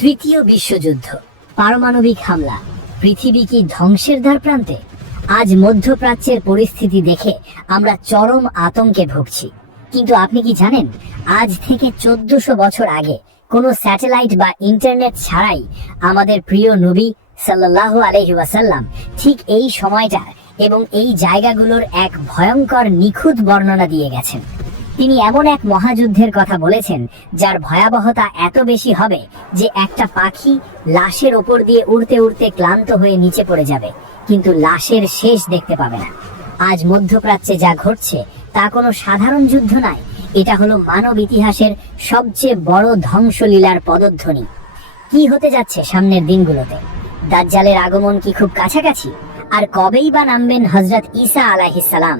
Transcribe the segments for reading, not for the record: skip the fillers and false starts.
তৃতীয় বিশ্বযুদ্ধ, পারমাণবিক হামলা, পৃথিবী কি ধ্বংসের দ্বার প্রান্তে? আজ মধ্যপ্রাচ্যের পরিস্থিতি দেখে আমরা চরম আতঙ্কে ভুগছি। কিন্তু আপনি কি জানেন, আজ থেকে 1400 বছর আগে কোনো স্যাটেলাইট বা ইন্টারনেট ছাড়াই আমাদের প্রিয় নবী সাল্লাল্লাহু আলাইহি ওয়াসাল্লাম ঠিক এই সময়টা এবং এই জায়গাগুলোর এক ভয়ঙ্কর নিখুঁত বর্ণনা দিয়ে গেছেন। তিনি এমন এক মহাযুদ্ধের কথা বলেছেন যার ভয়াবহতা এত বেশি হবে যে একটা পাখি লাশের ওপর দিয়ে উড়তে উড়তে ক্লান্ত হয়ে নিচে পড়ে যাবে, কিন্তু লাশের শেষ দেখতে পাবে না। আজ মধ্যপ্রাচ্যে যা ঘটছে তা কোনো সাধারণ যুদ্ধ নয়, এটা হলো মানব ইতিহাসের সবচেয়ে বড় ধ্বংসলীলার পদধ্বনি। কি হতে যাচ্ছে সামনের দিনগুলোতে? দাজ্জালের আগমন কি খুব কাছাকাছি? আর কবেই বা নামবেন হযরত ঈসা আলাইহিস সালাম?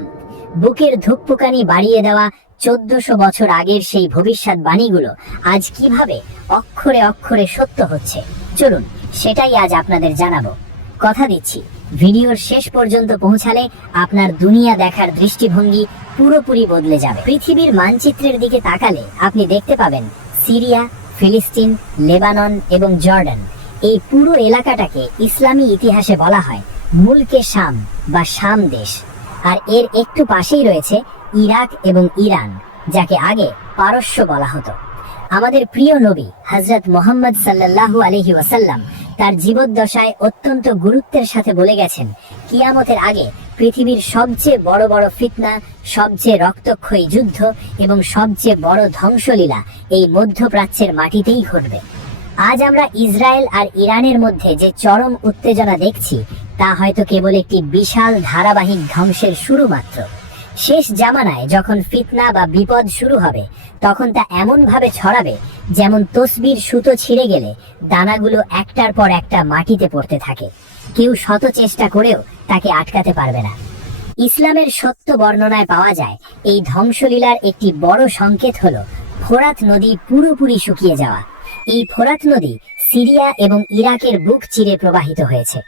বুকের ধুকপুকানি বাড়িয়ে দেওয়া 1400 বছর আগের সেই ভবিষ্যৎবাণীগুলো আজ কিভাবে অক্ষরে অক্ষরে সত্য হচ্ছে, চলুন সেটাই আজ আপনাদের জানাবো। কথা দিচ্ছি, ভিডিওর শেষ পর্যন্ত পৌঁছালে আপনার দুনিয়া দেখার দৃষ্টিভঙ্গি পুরোপুরি বদলে যাবে। পৃথিবীর মানচিত্রের দিকে তাকালে আপনি দেখতে পাবেন সিরিয়া, ফিলিস্তিন, লেবানন এবং জর্ডান, এই পুরো এলাকাটাকে ইসলামী ইতিহাসে বলা হয় মুলকে শাম বা শাম দেশ। আর এর একটু পাশেই রয়েছে ইরাক এবং ইরান, যাকে আগে পারস্য বলা হতো। আমাদের প্রিয় নবী হযরত মুহাম্মদ সাল্লাল্লাহু আলাইহি ওয়াসাল্লাম তার জীবদ্দশায় অত্যন্ত গুরুত্বের সাথে বলে গেছেন, কিয়ামতের আগে পৃথিবীর সবচেয়ে বড় বড় ফিতনা, সবচেয়ে রক্তক্ষয়ী যুদ্ধ এবং সবচেয়ে বড় ধ্বংসলীলা এই মধ্যপ্রাচ্যের মাটিতেই ঘটবে। আজ আমরা ইসরায়েল আর ইরানের মধ্যে যে চরম উত্তেজনা দেখছি তা হয়তো কেবল একটি বিশাল ধারাবাহিক ধ্বংসের শুরু মাত্র। শেষ জামানায় যখন ফিতনা বা বিপদ শুরু হবে, তখন তা এমন ভাবে ছড়াবে যেমন তসবির সুতো ছিঁড়ে গেলে দানাগুলো একটার পর একটা মাটিতে পড়তে থাকে। কেউ শত চেষ্টা করেও তাকে আটকাতে পারবে না। ইসলামের সত্য বর্ণনায় পাওয়া যায় এই ধ্বংসলীলার একটি বড় সংকেত হলো ফোরাত নদী পুরোপুরি শুকিয়ে যাওয়া। এই ফোরাত নদী সিরিয়া এবং ইরাকের বুক চিরে প্রবাহিত হয়েছে।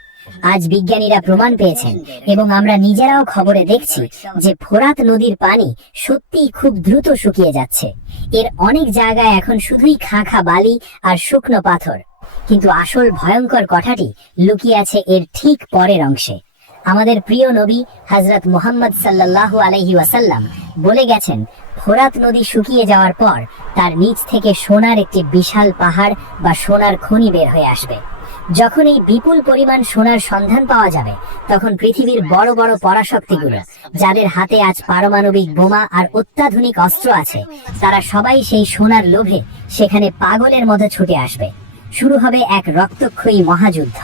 আজ বিজ্ঞানীরা প্রমাণ পেয়েছেন এবং আমরা নিজেরাও খবরে দেখছি যে ফোরাত নদীর পানি সত্যিই খুব দ্রুত শুকিয়ে যাচ্ছে। এর অনেক জায়গায় এখন শুধুই খাঁ বালি আর শুকনো পাথর, কিন্তু আসল ভয়ঙ্কর কথাটি লুকিয়ে আছে এর ঠিক পরের অংশে। আমাদের প্রিয় নবী হযরত মুহাম্মদ সাল্লাল্লাহু আলাইহি ওয়াসাল্লাম বলে গেছেন, ফোরাত নদী শুকিয়ে যাওয়ার পর তার নিচ থেকে সোনার একটি বিশাল পাহাড় বা সোনার খনি বের হয়ে আসবে। যখন এই বিপুল পরিমাণ সোনার সন্ধান পাওয়া যাবে, তখন পৃথিবীর বড় বড় পরাশক্তিগুলো, যাদের হাতে আজ পারমাণবিক বোমা আর অত্যাধুনিক অস্ত্র আছে, তারা সবাই সেই সোনার লোভে সেখানে পাগলের মতো ছুটে আসবে। শুরু হবে এক রক্তক্ষয়ী মহাযুদ্ধ।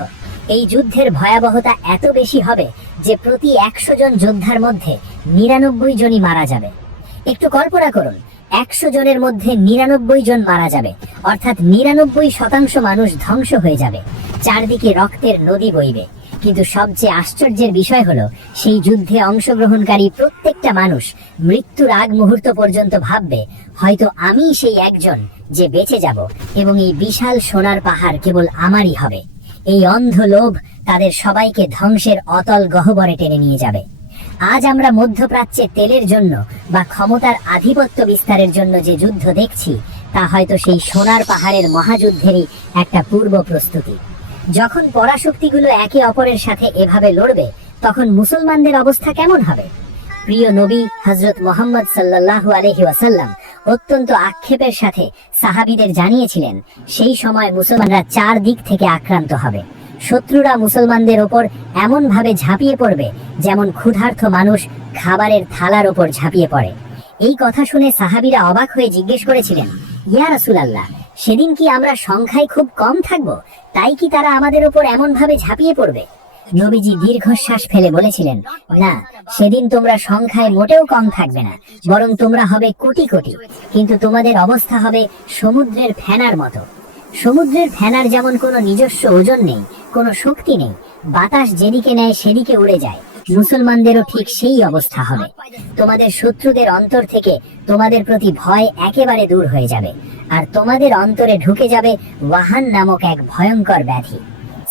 এই যুদ্ধের ভয়াবহতা এত বেশি হবে যে প্রতি 100 জন যোদ্ধার মধ্যে 99 জনই মারা যাবে। একটু কল্পনা করুন, 100 জনের মধ্যে 99 জন মারা যাবে, অর্থাৎ 99% মানুষ ধ্বংস হয়ে যাবে। চারদিকে রক্তের নদী বইবে। কিন্তু সবচেয়ে আশ্চর্যের বিষয় হলো, সেই যুদ্ধে অংশগ্রহণকারী প্রত্যেকটা মানুষ মৃত্যুর আগ মুহূর্ত পর্যন্ত ভাববে, হয়তো আমি সেই একজন যে বেঁচে যাব এবং এই বিশাল সোনার পাহাড় কেবল আমারই হবে। এই অন্ধ লোভ তাদের সবাইকে ধ্বংসের অতল গহ্বরে টেনে নিয়ে যাবে। আজ আমরা মধ্যপ্রাচ্যে তেলের জন্য বা ক্ষমতার আধিপত্য বিস্তারের জন্য যে যুদ্ধ দেখছি, তা হয়তো সেই সোনার পাহাড়ের মহাযুদ্ধেরই একটা পূর্ব প্রস্তুতি। যখন পরাশক্তিগুলো একে অপরের সাথে এভাবে লড়বে, তখন মুসলমানদের অবস্থা কেমন হবে? প্রিয় নবী হযরত মুহাম্মদ সাল্লাল্লাহু আলাইহি ওয়াসাল্লাম অত্যন্ত আক্ষেপের সাথে সাহাবীদের জানিয়েছিলেন, সেই সময় মুসলমানরা 4 দিক থেকে আক্রান্ত হবে। শত্রুরা মুসলমানদের ওপর এমন ভাবে ঝাঁপিয়ে পড়বে যেমন ক্ষুধার্ত মানুষ খাবারের থালার ওপর ঝাঁপিয়ে পড়ে। এই কথা শুনে সাহাবীরা অবাক হয়ে জিজ্ঞেস করেছিলেন, ইয়া রাসূলুল্লাহ, সেদিন কি আমরা সংখ্যায় খুব কম থাকব? তাই কি তারা আমাদের ওপর এমন ভাবে ঝাঁপিয়ে পড়বে? নবীজি দীর্ঘশ্বাস ফেলে বলেছিলেন, না, সেদিন তোমরা সংখ্যায় মোটেও কম থাকবে না, বরং তোমরা হবে কোটি কোটি, কিন্তু তোমাদের অবস্থা হবে সমুদ্রের ফেনার মতো। সমুদ্রের ফেনার যেমন কোনো নিজস্ব ওজন নেই, কোনো শক্তি নেই, বাতাস যেদিকে নেয় সেদিকে উড়ে যায়, মুসলমানদেরও ঠিক সেই অবস্থা হবে। তোমাদের শত্রুদের অন্তর থেকে তোমাদের প্রতি ভয় একেবারে দূর হয়ে যাবে, আর তোমাদের অন্তরে ঢুকে যাবে ওয়াহান নামক এক ভয়ঙ্কর ব্যাধি।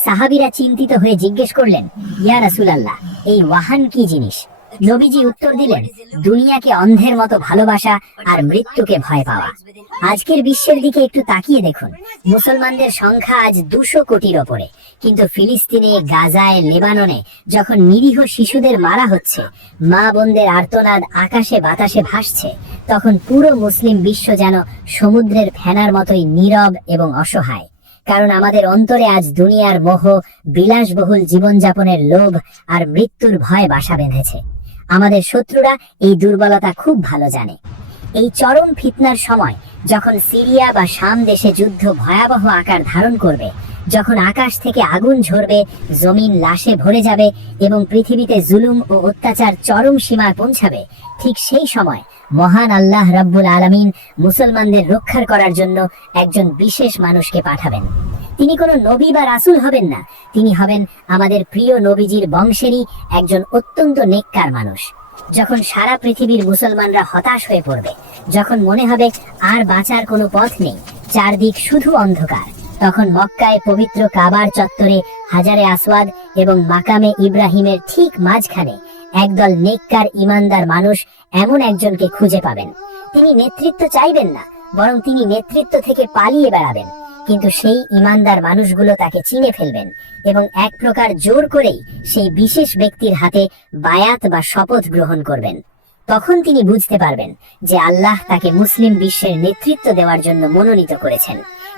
সাহাবীরা চিন্তিত হয়ে জিজ্ঞেস করলেন, ইয়া রাসূলুল্লাহ, এই ওয়াহান কি জিনিস? নবীজি উত্তর দিলেন, দুনিয়াকে অন্ধের মতো ভালোবাসা আর মৃত্যুকে ভয় পাওয়া। আজকের বিশ্বের দিকে একটু তাকিয়ে দেখুন, মুসলমানদের সংখ্যা আজ 200 কোটির ওপরে, কিন্তু ফিলিস্তিনে, গাজায়, লেবাননে যখন নিরীহ শিশুদের মারা হচ্ছে, মা বোনদের আর্তনাদ আকাশে বাতাসে ভাসছে, তখন পুরো মুসলিম বিশ্ব যেন সমুদ্রের ফেনার মতোই নীরব এবং অসহায়। কারণ আমাদের অন্তরে আজ দুনিয়ার মোহ, বিলাসবহুল জীবনযাপনের লোভ আর মৃত্যুর ভয় বাসা বেঁধেছে। আমাদের শত্রুরা এই দুর্বলতা খুব ভালো জানে। এই চরম ফিতনার সময় যখন সিরিয়া বা শাম দেশে যুদ্ধ ভয়াবহ আকার ধারণ করবে, যখন আকাশ থেকে আগুন ঝরবে, জমিন লাশে ভরে যাবে এবং পৃথিবীতে জুলুম ও অত্যাচার চরম সীমায় পৌঁছাবে, ঠিক সেই সময় মহান আল্লাহ রাব্বুল আলামিন মুসলমানদের রক্ষা করার জন্য একজন বিশেষ মানুষকে পাঠাবেন। তিনি কোনো নবী বা রাসূল হবেন না, তিনি হবেন আমাদের প্রিয় নবীজির বংশেরই একজন অত্যন্ত নেককার মানুষ। যখন সারা পৃথিবীর মুসলমানরা হতাশ হয়ে পড়বে, যখন মনে হবে আর বাঁচার কোনো পথ নেই, চারদিক শুধু অন্ধকার, তখন মক্কায় পবিত্র কাবার চত্বরে হাজারে আসওয়াদ এবং মাকামে ইব্রাহিমের ঠিক মাঝখানে একদল নেককার ইমানদার মানুষ এমন একজনকে খুঁজে পাবেন। তিনি নেতৃত্ব চাইবেন না, বরং তিনি নেতৃত্ব থেকে পালিয়ে বেড়াবেন, কিন্তু সেই ইমানদার মানুষগুলো তাকে চিনে ফেলবেন এবং এক প্রকার জোর করেই সেই বিশেষ ব্যক্তির হাতে বায়াত বা শপথ গ্রহণ করবেন। তখন তিনি বুঝতে পারবেন যে আল্লাহ তাকে মুসলিম বিশ্বের নেতৃত্ব দেওয়ার জন্য মনোনীত করেছেন।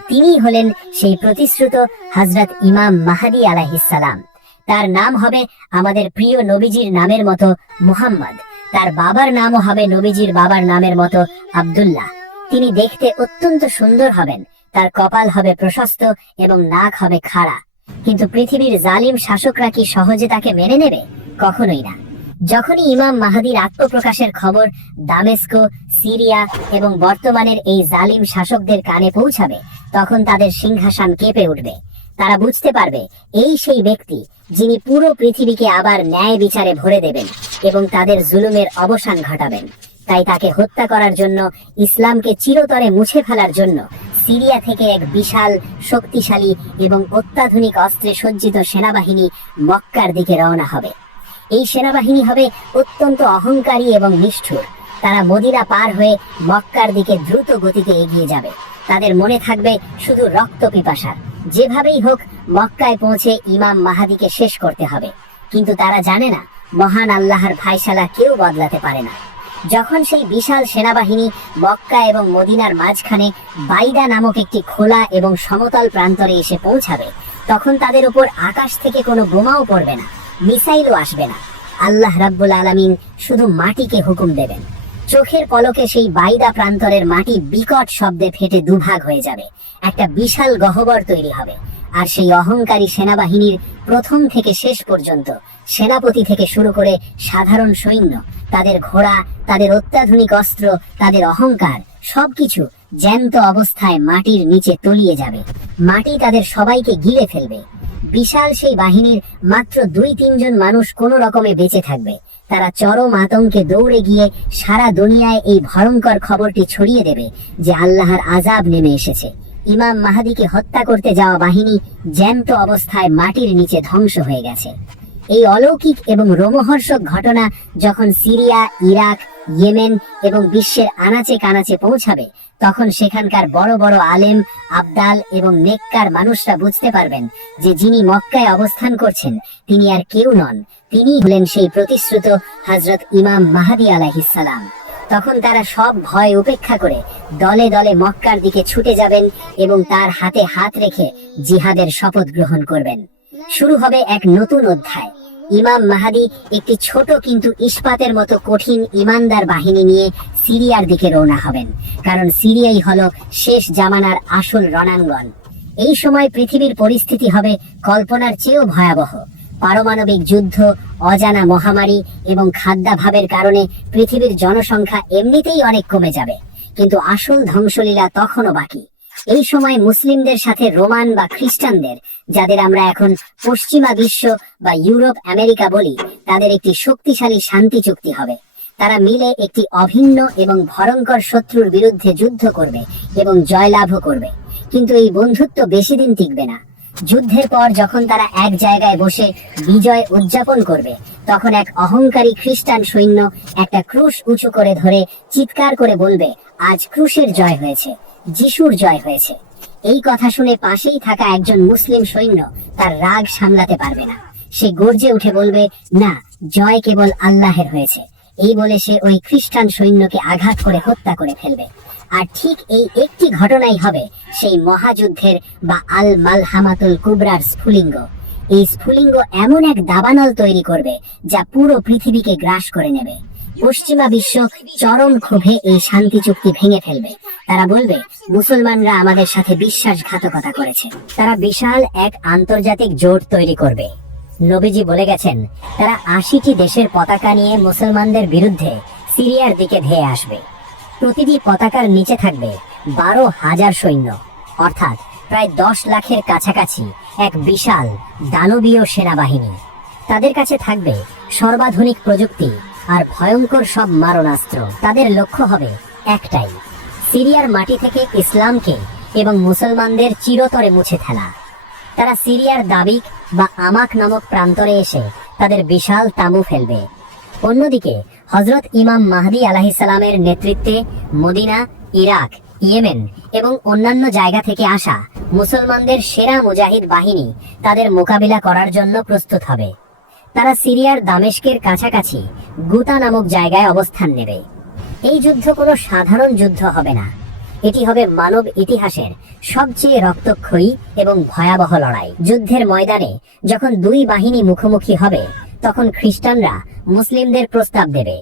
তিনিই হলেন সেই প্রতিশ্রুত হযরত ইমাম মাহদী আলাইহিস সালাম। তার নাম হবে আমাদের প্রিয় নবীজির নামের মতো মুহাম্মদ। তার বাবার নামও হবে নবীজির বাবার নামের মতো আব্দুল্লাহ। তিনি দেখতে অত্যন্ত সুন্দর হবেন, তার কপাল হবে প্রশস্ত এবং নাক হবে খাড়া। কিন্তু পৃথিবীর জালিম শাসকরা কি সহজে তাকে মেনে নেবে? কখনোই না। যখনই ইমাম মাহদীর আত্মপ্রকাশের খবর দামেস্কো, সিরিয়া এবং বর্তমানের এই জালিম শাসকদের কানে পৌঁছাবে, তখন তাদের সিংহাসন কেঁপে উঠবে। তারা বুঝতে পারবে এই সেই ব্যক্তি যিনি পুরো পৃথিবীকে আবার ন্যায় বিচারে ভরে দেবেন এবং তাদের জুলুমের অবসান ঘটাবেন। তাই তাকে হত্যা করার জন্য, ইসলামকে চিরতরে মুছে ফেলার জন্য সিরিয়া থেকে এক বিশাল, শক্তিশালী এবং অত্যাধুনিক অস্ত্রে সজ্জিত সেনাবাহিনী মক্কার দিকে রওনা হবে। এই সেনাবাহিনী হবে অত্যন্ত অহংকারী এবং নিষ্ঠুর। তারা মদিনা পার হয়ে মক্কার দিকে দ্রুত গতিতে এগিয়ে যাবে। তাদের মনে থাকবে শুধু রক্ত পিপাসার, যেভাবেই হোক মক্কায় পৌঁছে ইমাম মাহদীকে শেষ করতে হবে। কিন্তু তারা জানে না, মহান আল্লাহর ফায়সালা কেউ বদলাতে পারে না। যখন সেই বিশাল সেনাবাহিনী মক্কা এবং মদিনার মাঝখানে বাইদা নামক একটি খোলা এবং সমতল প্রান্তরে এসে পৌঁছাবে, তখন তাদের উপর আকাশ থেকে কোনো বোমাও পড়বে না, মিসাইলও আসবে না। আল্লাহ রাব্বুল আলামিন শুধু মাটিকে হুকুম দেবেন। চোখের পলকে সেই বাইদা প্রান্তরের মাটি বিকট শব্দে ফেটে দুভাগ হয়ে যাবে। একটা বিশাল গহ্বর তৈরি হবে। আর সেই অহংকারী সেনাবাহিনীর প্রথম থেকে শেষ পর্যন্ত, সেনাপতি থেকে শুরু করে সাধারণ সৈন্য, তাদের ঘোড়া, তাদের অত্যাধুনিক অস্ত্র, তাদের অহংকার, সবকিছু জ্যান্ত অবস্থায় মাটির নিচে তলিয়ে যাবে। মাটি তাদের সবাইকে গিলে ফেলবে। বিশাল সেই বাহিনীর মাত্র 2-3 জন মানুষ কোনো রকমে বেঁচে থাকবে। তারা চরম আতঙ্কে দৌড়ে গিয়ে সারা দুনিয়ায় এই ভয়ঙ্কর খবরটি ছড়িয়ে দেবে যে আল্লাহর আযাব নেমে এসেছে। ইমাম মাহদীকে হত্যা করতে যাওয়া বাহিনী জ্যান্ত অবস্থায় মাটির নিচে ধ্বংস হয়ে গেছে। এই অলৌকিক এবং রোমহর্ষক ঘটনা যখন সিরিয়া, ইরাক, ইয়েমেন এবং বিশ্বের আনাচে কানাচে পৌঁছাবে, তখন সেখানকার বড় বড় আলেম, আবদাল এবং নেককার মানুষরা বুঝতে পারবেন যে যিনি মক্কায় অবস্থান করছেন তিনি আর কেউ নন, তিনি হলেন সেই প্রতিশ্রুত হযরত ইমাম মাহদী আলাইহিস সালাম। তখন তারা সব ভয় উপেক্ষা করে দলে দলে মক্কার দিকে ছুটে যাবেন এবং তার হাতে হাত রেখে জিহাদের শপথ গ্রহণ করবেন। শুরু হবে এক নতুন অধ্যায়। ইমাম মাহদী একটি ছোট কিন্তু ইস্পাতের মতো কঠিন ইমানদার বাহিনী নিয়ে সিরিয়ার দিকে রওনা হবেন, কারণ সিরিয়াই হলো শেষ জামানার আসল রণাঙ্গন। এই সময় পৃথিবীর পরিস্থিতি হবে কল্পনার চেয়েও ভয়াবহ। পারমাণবিক যুদ্ধ, অজানা মহামারী এবং খাদ্যাভাবের কারণে পৃথিবীর জনসংখ্যা এমনিতেই অনেক কমে যাবে, কিন্তু আসল ধ্বংসলীলা তখনও বাকি। এই সময় মুসলিমদের সাথে রোমান বা খ্রিস্টানদের, যাদের আমরা এখন পশ্চিমা বিশ্ব বা ইউরোপ, আমেরিকা বলি, তাদের একটি শক্তিশালী শান্তি চুক্তি হবে। তারা মিলে একটি অভিন্ন এবং ভয়ঙ্কর শত্রুর বিরুদ্ধে যুদ্ধ করবে এবং জয়লাভও করবে। কিন্তু এই বন্ধুত্ব বেশি দিন টিকবে না। যুদ্ধের পর যখন তারা এক জায়গায় বসে বিজয় উদযাপন করবে, তখন এক অহংকারী খ্রিস্টান সৈন্য একটা ক্রুশ উঁচু করে ধরে চিৎকার করে বলবে, আজ ক্রুশের জয় হয়েছে, যিশুর জয় হয়েছে। এই কথা শুনে পাশেই থাকা একজন মুসলিম সৈন্য তার রাগ সামলাতে পারবে না। সে গর্জে উঠে বলবে, না, জয় কেবল আল্লাহের হয়েছে। এই বলে সে ওই খ্রিস্টান সৈন্যকে আঘাত করে হত্যা করে ফেলবে। আর ঠিক এই একটি ঘটনাই হবে সেই মহাযুদ্ধের বা আল মালহামাতুল কুবরার স্ফুলিঙ্গ। এই স্ফুলিঙ্গ এমন এক দাবানল তৈরি করবে যা পুরো পৃথিবীকে গ্রাস করে নেবে। পশ্চিমা বিশ্ব চরম ক্ষোভে এই শান্তি চুক্তি ভেঙে ফেলবে। তারা বলবে, মুসলমানরা আমাদের সাথে বিশ্বাসঘাতকতা করেছে। তারা বিশাল এক আন্তর্জাতিক জোট তৈরি করবে। নবীজি বলে গেছেন, তারা ৮০টি দেশের পতাকা নিয়ে মুসলমানদের বিরুদ্ধে সিরিয়ার দিকে ধেয়ে আসবে। প্রতিটি পতাকার নিচে থাকবে ১২,০০০ সৈন্য, অর্থাৎ প্রায় ১০ লাখের কাছাকাছি এক বিশাল দানবীয় সেনাবাহিনী। তাদের কাছে থাকবে সর্বাধুনিক প্রযুক্তি আর ভয়ঙ্কর সব মারণাস্ত্র। তাদের লক্ষ্য হবে একটাই, সিরিয়ার মাটি থেকে ইসলামকে এবং মুসলমানদের চিরতরে মুছে ফেলা। তারা সিরিয়ার দাবিক বা আমাক নামক প্রান্তরে এসে তাদের বিশাল তাঁবু ফেলবে। অন্যদিকে হযরত ইমাম মাহদী আলাইহিস সালামের নেতৃত্বে মদিনা, ইরাক, ইয়েমেন এবং অন্যান্য জায়গা থেকে আসা মুসলমানদের সেরা মুজাহিদ বাহিনী তাদের মোকাবিলা করার জন্য প্রস্তুত হবে। তারা সিরিয়ার দামেস্কের কাছাকাছি গুতা নামক জায়গায় অবস্থান নেবে। এই যুদ্ধ কোনো সাধারণ যুদ্ধ হবে না, এটি হবে মানব ইতিহাসের সবচেয়ে রক্তক্ষয়ী এবং ভয়াবহ লড়াই। যুদ্ধের ময়দানে যখন দুই বাহিনী মুখোমুখি হবে, তখন খ্রিস্টানরা মুসলিমদের প্রস্তাব দেবে,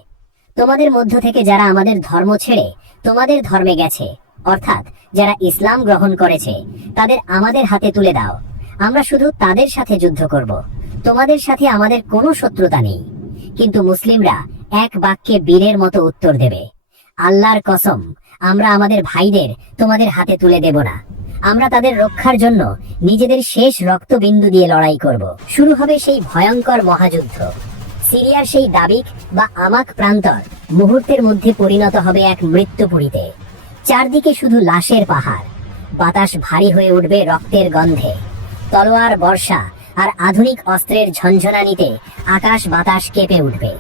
তোমাদের মধ্য থেকে যারা আমাদের ধর্ম ছেড়ে তোমাদের ধর্মে গেছে, অর্থাৎ যারা ইসলাম গ্রহণ করেছে, তাদের আমাদের হাতে তুলে দাও। আমরা শুধু তাদের সাথে যুদ্ধ করব, তোমাদের সাথে আমাদের কোনো শত্রুতা নেই। কিন্তু মুসলিমরা এক বাক্যে বীরের মতো উত্তর দেবে, আল্লাহর কসম, আমরা আমাদের ভাইদের তোমাদের হাতে তুলে দেব না। আমরা তাদের রক্ষার জন্য নিজেদের শেষ রক্তবিন্দু দিয়ে লড়াই করব। শুরু হবে সেই ভয়ঙ্কর মহাযুদ্ধ। সিরিয়ার সেই দাবিক বা আমাক প্রান্তর মুহূর্তের মধ্যে পরিণত হবে এক মৃত্যুপুরীতে। চারদিকে শুধু লাশের পাহাড়, বাতাস ভারী হয়ে উঠবে রক্তের গন্ধে। তলোয়ার, বর্ষা আর আধুনিক অস্ত্রের ঝনঝনানিতে আকাশ বাতাস কেঁপে উঠবে।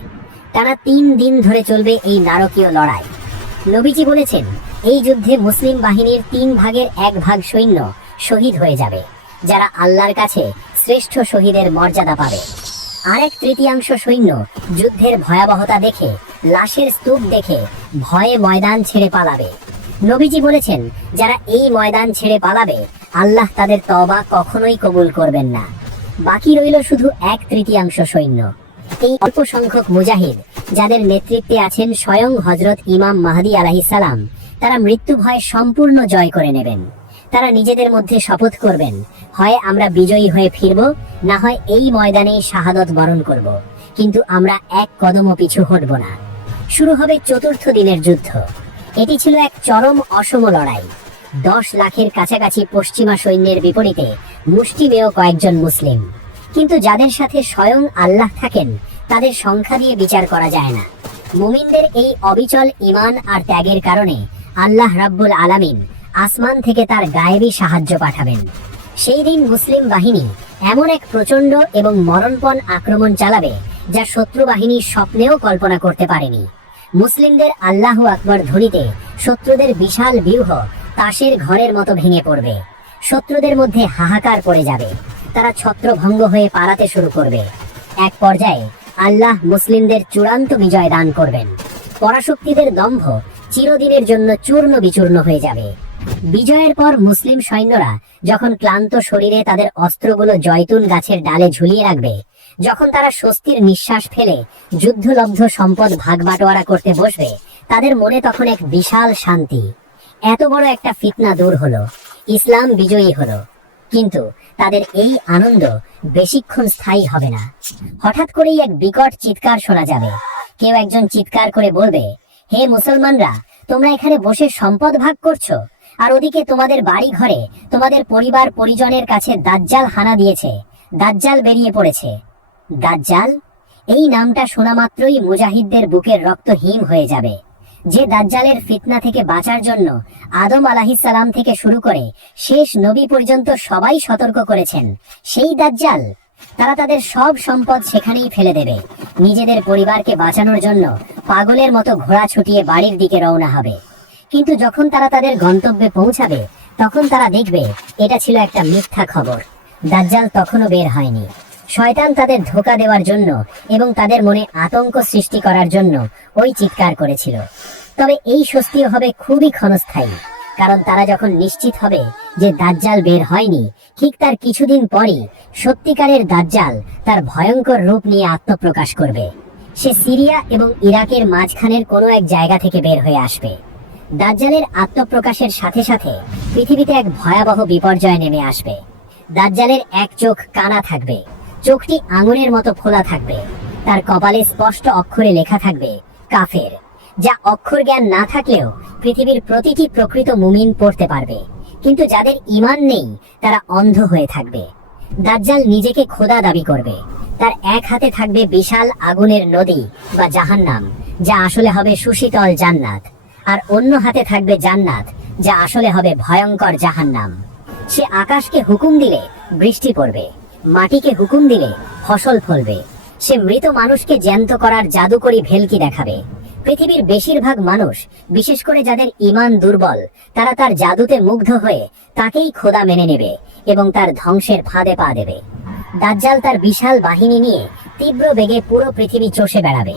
টানা ৩ দিন ধরে চলবে এই নারকীয় লড়াই। নবীজি বলেছেন, এই যুদ্ধে মুসলিম বাহিনীর ৩ ভাগের ১ ভাগ সৈন্য শহীদ হয়ে যাবে, যারা আল্লাহর কাছে শ্রেষ্ঠ শহীদের মর্যাদা পাবে। আরেক তৃতীয়াংশ সৈন্য যুদ্ধের ভয়াবহতা দেখে, লাশের স্তূপ দেখে ভয়ে ময়দান ছেড়ে পালাবে। নবীজি বলেছেন, যারা এই ময়দান ছেড়ে পালাবে, আল্লাহ তাদের তওবা কখনোই কবুল করবেন না। বাকি রইল শুধু ১/৩ সৈন্য। এই অল্প সংখ্যক মুজাহিদ, যাদের নেতৃত্বে আছেন স্বয়ং হযরত ইমাম মাহদী আলাইহিস সালাম, তারা মৃত্যু ভয় সম্পূর্ণ জয় করে নেবেন। তারা নিজেদের মধ্যে শপথ করবেন, হয় আমরা বিজয়ী হয়ে ফিরব, না হয় এই ময়দানেই শাহাদত বরণ করব, কিন্তু আমরা এক কদমও পিছু হটব না। শুরু হবে ৪র্থ দিনের যুদ্ধ। এটি ছিল এক চরম অসম লড়াই। ১০ লাখের কাছাকাছি পশ্চিমা সৈন্যের বিপরীতে মুষ্টিমেয় কয়েকজন মুসলিম। কিন্তু যাদের সাথে স্বয়ং আল্লাহ থাকেন, তাদের সংখ্যা দিয়ে বিচার করা যায় না। মুমিনদের এই অবিচল ঈমান আর ত্যাগের কারণে আল্লাহ রাব্বুল আলামিন আসমান থেকে তার গায়েবী সাহায্য পাঠাবেন। সেই দিন মুসলিম বাহিনী এমন এক প্রচন্ড এবং মরণপণ আক্রমণ চালাবে, যা শত্রু বাহিনী স্বপ্নেও কল্পনা করতে পারেনি। মুসলিমদের আল্লাহু আকবার ধ্বনিতে শত্রুদের বিশাল ব্যূহ তাসের ঘরের মতো ভেঙে পড়বে। শত্রুদের মধ্যে হাহাকার পড়ে যাবে। তারা ছত্রভঙ্গ হয়ে পালাতে শুরু করবে। এক পর্যায়ে আল্লাহ মুসলিমদের চূড়ান্ত বিজয় দান করবেন। পরাশক্তিদের দম্ভ চিরদিনের জন্য চূর্ণ বিচূর্ণ হয়ে যাবে। বিজয়ের পর মুসলিম সৈন্যরা যখন ক্লান্ত শরীরে তাদের অস্ত্রগুলো জয়তুন গাছের ডালে ঝুলিয়ে রাখবে, যখন তারা স্বস্তির নিঃশ্বাস ফেলে যুদ্ধলব্ধ সম্পদ ভাগ বাটোয়ারা করতে বসবে, তাদের মনে তখন এক বিশাল শান্তি। এত বড় একটা ফিতনা দূর হলো, ইসলাম বিজয়ী হলো। কিন্তু তাদের এই আনন্দ বেশিক্ষণ স্থায়ী হবে না। হঠাৎ করেই এক বিকট চিৎকার শোনা যাবে। কেউ একজন চিৎকার করে বলবে, হে মুসলমানরা, তোমরা এখানে বসে সম্পদ ভাগ করছো, আর ওদিকে তোমাদের বাড়ি ঘরে তোমাদের পরিবার পরিজনের কাছে দাজ্জাল হানা দিয়েছে, দাজ্জাল বেরিয়ে পড়েছে। দাজ্জাল, এই নামটা শোনা মাত্রই মুজাহিদদের বুকের রক্ত হিম হয়ে যাবে। যে দাজ্জালের ফিতনা থেকে বাঁচার জন্য আদম আলাইহিস সালাম থেকে শুরু করে শেষ নবী পর্যন্ত সবাই সতর্ক করেছেন, সেই দাজ্জাল। তারা তাদের সব সম্পদ সেখানেই ফেলে দেবে, নিজেদের পরিবারকে বাঁচানোর জন্য পাগলের মতো ঘোড়া ছুটিয়ে বাড়ির দিকে রওনা হবে। কিন্তু যখন তারা তাদের গন্তব্যে পৌঁছাবে, তখন তারা দেখবে এটা ছিল একটা মিথ্যা খবর। দাজ্জাল তখনও বের হয়নি। শয়তান তাদের ধোঁকা দেওয়ার জন্য এবং তাদের মনে আতঙ্ক সৃষ্টি করার জন্য ওই চিৎকার করেছিল। তবে এই স্বস্তিও হবে খুবই ক্ষণস্থায়ী, কারণ তারা যখন নিশ্চিত হবে যে দাজ্জাল বের হয়নি, ঠিক তার কিছুদিন পরই সত্যিকারের দাজ্জাল তার ভয়ঙ্কর রূপ নিয়ে আত্মপ্রকাশ করবে। সে সিরিয়া এবং ইরাকের মাঝখানের কোনো এক জায়গা থেকে বের হয়ে আসবে। দাজ্জালের আত্মপ্রকাশের সাথে সাথে পৃথিবীতে এক ভয়াবহ বিপর্যয় নেমে আসবে। দাজ্জালের এক চোখ কানা থাকবে, চোখটি আঙুরের মতো ফোলা থাকবে। তার কপালে স্পষ্ট অক্ষরে লেখা থাকবে কাফের, যা অক্ষর জ্ঞান না থাকলেও পৃথিবীর প্রতিটি প্রকৃত মুমিন পড়তে পারবে। কিন্তু যাদের ঈমান নেই তারা অন্ধ হয়ে থাকবে। দাজ্জাল নিজেকে খোদা দাবি করবে। তার এক হাতে থাকবে বিশাল আগুনের নদী বা জাহান্নাম, যা আসলে হবে সুশীতল জান্নাত, আর অন্য হাতে থাকবে জান্নাত, যা আসলে হবে ভয়ঙ্কর জাহান্নাম। সে আকাশকে হুকুম দিলে বৃষ্টি পড়বে, মাটিকে হুকুম দিলে ফসল ফলবে। সে মৃত মানুষকে জ্যান্ত করার জাদুকরী ভেলকি দেখাবে। পৃথিবীর বেশিরভাগ মানুষ, বিশেষ করে যাদের ঈমান দুর্বল, তারা তার জাদুতে মুগ্ধ হয়ে তাকেই খোদা মেনে নেবে এবং তার ধ্বংসের ফাঁদে পা দেবে। দাজ্জাল তার বিশাল বাহিনী নিয়ে তীব্র বেগে পুরো পৃথিবী চষে বেড়াবে।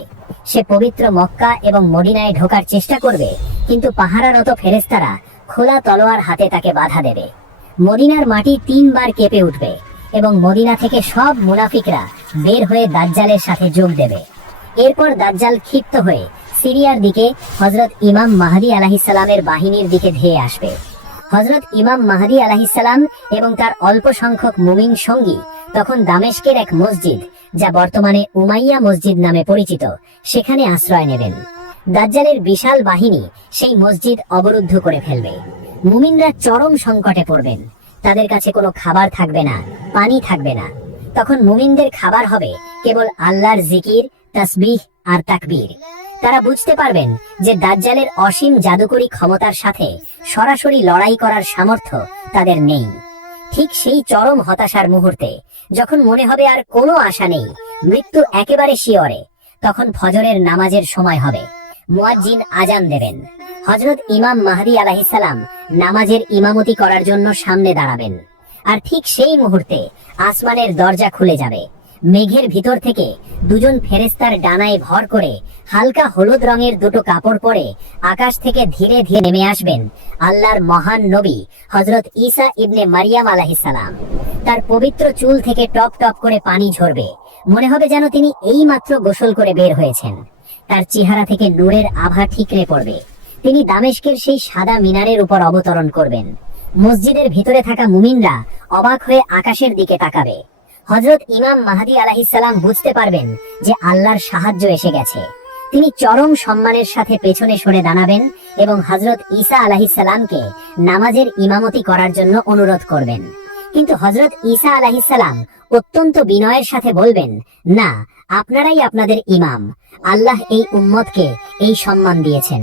সে পবিত্র মক্কা এবং মদিনায় ঢোকার চেষ্টা করবে, কিন্তু পাহারারত ফেরেশতারা খোলা তলোয়ার হাতে তাকে বাধা দেবে। মদিনার মাটি 3 বার কেঁপে উঠবে এবং মদিনা থেকে সব মুনাফিকরা বের হয়ে দাজ্জালের সাথে যোগ দেবে। এরপর দাজ্জাল ক্ষিপ্ত হয়ে সিরিয়ার দিকে হযরত ইমাম মাহদী আলাইহিস সালামের বাহিনীর দিকে ধেয়ে আসবে। হযরত ইমাম মাহদী আলাইহিস সালাম এবং তার অল্প সংখ্যক মুমিন সঙ্গী তখন দামেস্কের এক মসজিদ, যা বর্তমানে উমাইয়া মসজিদ নামে পরিচিত, সেখানে আশ্রয় নেবেন। দাজ্জালের বিশাল বাহিনী সেই মসজিদ অবরুদ্ধ করে ফেলবে। মুমিনরা চরম সংকটে পড়বেন। তাদের কাছে কোনো খাবার থাকবে না, পানি থাকবে না। তখন মুমিনদের খাবার হবে কেবল আল্লাহর জিকির, তাসবিহ আর তাকবীর। তারা বুঝতে পারবেন যে দাজ্জালের অসীম জাদুকরী ক্ষমতার সাথে সরাসরি লড়াই করার সামর্থ্য তাদের নেই। ঠিক সেই চরম হতাশার মুহূর্তে, যখন মনে হবে আর কোনো আশা নেই, মৃত্যু একেবারে শিয়রে, তখন ফজরের নামাজের সময় হবে। মুয়াজ্জিন আজান দেবেন। হযরত ইমাম মাহদী আলাইহিস সালাম নামাজের ইমামতি করার জন্য সামনে দাঁড়াবেন। আর ঠিক সেই মুহূর্তে আসমানের দরজা খুলে যাবে। মেঘের ভিতর থেকে দুজন ফেরেশতার ডানায় ভর করে হালকা হলুদ রঙের দুটো কাপড় পরে আকাশ থেকে ধীরে ধীরে নেমে আসবেন আল্লাহর মহান নবী হযরত ঈসা ইবনে মারিয়াম আলাইহিস সালাম। তার পবিত্র চুল থেকে টপ টপ করে পানি ঝরবে। মনে হবে যেন তিনি এইমাত্র গোসল করে বের হয়েছেন। তার চেহারা থেকে নূরের আভা ঠিকরে পড়বে। তিনি দামেস্কের সেই সাদা মিনারের উপর অবতরণ করবেন। মসজিদের ভিতরে থাকা মুমিনরা অবাক হয়ে আকাশের দিকে তাকাবে। হযরত ইমাম মাহদী আলাইহিস সালাম বুঝতে পারবেন যে আল্লাহর সাহায্য এসে গেছে। তিনি চরম সম্মানের সাথে পেছনে সরে দাঁড়াবেন এবং হযরত ঈসা আলাইহিস সালামকে নামাজের ইমামতি করার জন্য অনুরোধ করবেন। কিন্তু হযরত ঈসা আলাইহিস সালাম অত্যন্ত বিনয়ের সাথে বলবেন, না, আপনারাই আপনাদের ইমাম। আল্লাহ এই উম্মতকে এই সম্মান দিয়েছেন,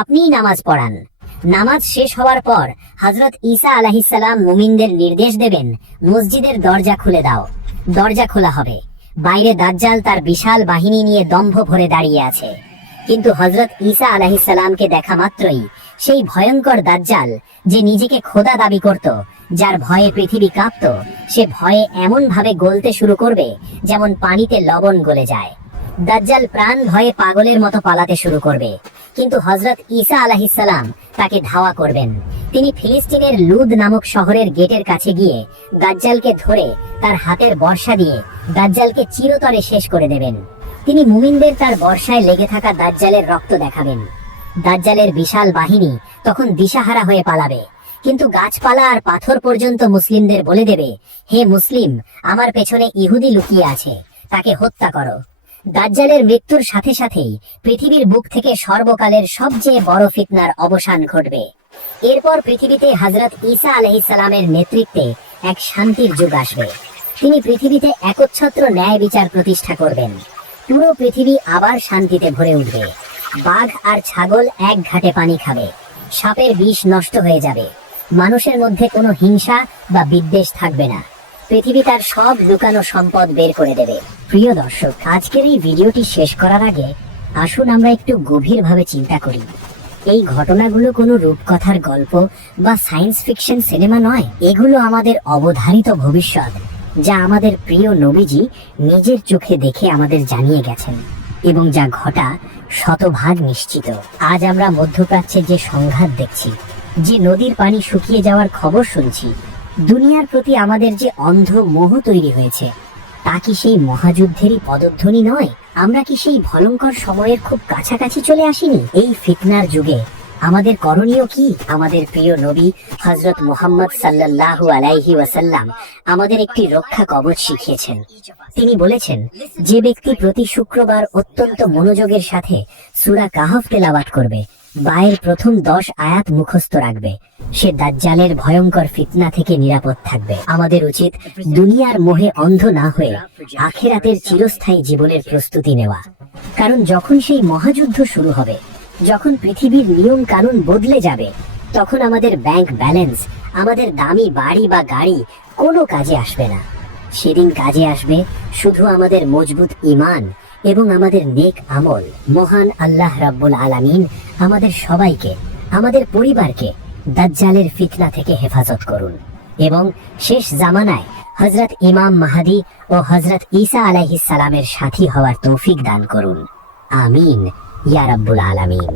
আপনিই নামাজ পড়ান। নামাজ শেষ হওয়ার পর হযরত ঈসা আলাইহিস সালাম মুমিনদের নির্দেশ দেবেন, মসজিদের দরজা খুলে দাও। দরজা খোলা হবে। বাইরে দাজ্জাল তার বিশাল বাহিনী নিয়ে দম্ভ ভরে দাঁড়িয়ে আছে। কিন্তু হযরত ঈসা আলাইহিস সালামকে দেখা মাত্রই সেই ভয়ঙ্কর দাজ্জাল, যে নিজেকে খোদা দাবি করত, যার ভয়ে পৃথিবী কাঁপত, সে ভয়ে এমন ভাবে গলতে শুরু করবে যেমন পানিতে লবণ গলে যায়। দাজ্জাল প্রাণ ভয়ে পাগলের মতো পালাতে শুরু করবে। কিন্তু হযরত ঈসা আলাইহিস সালাম তাকে ধাওয়া করবেন। তিনি ফিলিস্তিনের লুদ নামক শহরের গেটের কাছে গিয়ে দাজ্জালকে ধরে তার হাতের বর্ষা দিয়ে দাজ্জালকে চিরতরে শেষ করে দেবেন। তিনি মুমিনদের তার বর্ষায় লেগে থাকা দাজ্জালের রক্ত দেখাবেন। দাজ্জালের বিশাল বাহিনী তখন দিশাহারা হয়ে পালাবে। কিন্তু গাছপালা আর পাথর পর্যন্ত মুসলিমদের বলে দেবে, হে মুসলিম, আমার পেছনে ইহুদি লুকিয়ে আছে, তাকে হত্যা করো। দাজ্জালের মৃত্যুর সাথে সাথেই পৃথিবীর বুক থেকে সর্বকালের সবচেয়ে বড় ফিতনার অবসান ঘটবে। এরপর পৃথিবীতে হযরত ঈসা আলাইহিস সালামের নেতৃত্বে এক শান্তির যুগ আসবে। তিনি পৃথিবীতে একচ্ছত্র ন্যায় বিচার প্রতিষ্ঠা করবেন। পুরো পৃথিবী আবার শান্তিতে ভরে উঠবে। বাঘ আর ছাগল এক ঘাটে পানি খাবে, সাপের বিষ নষ্ট হয়ে যাবে, মানুষের মধ্যে কোনো হিংসা বা বিদ্বেষ থাকবে না, পৃথিবী তার সব লুকানো সম্পদ বের করে দেবে। প্রিয় দর্শক, আজকের এই ভিডিওটি শেষ করার আগে আসুন আমরা একটু গভীরভাবে চিন্তা করি। এই ঘটনাগুলো কোনো রূপকথার গল্প বা সায়েন্স ফিকশন সিনেমা নয়, এগুলো আমাদের অবধারিত ভবিষ্যৎ, যা আমাদের প্রিয় নবীজি নিজের চোখে দেখে আমাদের জানিয়ে গেছেন এবং যা ঘটা শতভাগ নিশ্চিত। আজ আমরা মধ্যপ্রাচ্যের যে সংঘাত দেখছি, যে নদীর পানি শুকিয়ে যাওয়ার খবর শুনছি, দুনিয়ার প্রতি আমাদের যে অন্ধ মোহ তৈরি হয়েছে, তা কি সেই মহাযুদ্ধেরই পদধ্বনি নয়? আমরা কি সেই ভয়ঙ্কর সময়ের খুব কাছাকাছি চলে আসিনি? এই ফিতনার যুগে আমাদের করণীয় কি? আমাদের প্রিয় নবী হযরত মুহাম্মদ সাল্লাল্লাহু আলাইহি ওয়াসাল্লাম আমাদের একটি রক্ষা কবচ শিখিয়েছেন। তিনি বলেছেন, যে ব্যক্তি প্রতি শুক্রবার অত্যন্ত মনোযোগের সাথে সূরা কাহফ তেলাওয়াত করবে, বায়ের প্রথম 10 আয়াত মুখস্থ রাখবে, সে দাজ্জালের ভয়ঙ্কর ফিতনা থেকে নিরাপদ থাকবে। আমাদের উচিত দুনিয়ার মোহে অন্ধ না হয়ে আখিরাতের চিরস্থায়ী জীবনের প্রস্তুতি নেওয়া। কারণ যখন সেই মহাযুদ্ধ শুরু হবে, যখন পৃথিবীর নিয়ম কানুন বদলে যাবে, তখন আমাদের ব্যাংক ব্যালেন্স, আমাদের দামি বাড়ি বা গাড়ি কোনো কাজে আসবে না। সেদিন কাজে আসবে শুধু আমাদের মজবুত ঈমান এবং আমাদের নেক আমল। মহান আল্লাহ রাব্বুল আলামিন আমাদের সবাইকে, আমাদের পরিবারকে দাজ্জালের ফিতনা থেকে হেফাজত করুন এবং শেষ জামানায় হযরত ইমাম মাহদী ও হযরত ঈসা আলাইহিস সালামের সাথী হওয়ার তৌফিক দান করুন। আমিন ইয়া রাব্বুল আলামিন।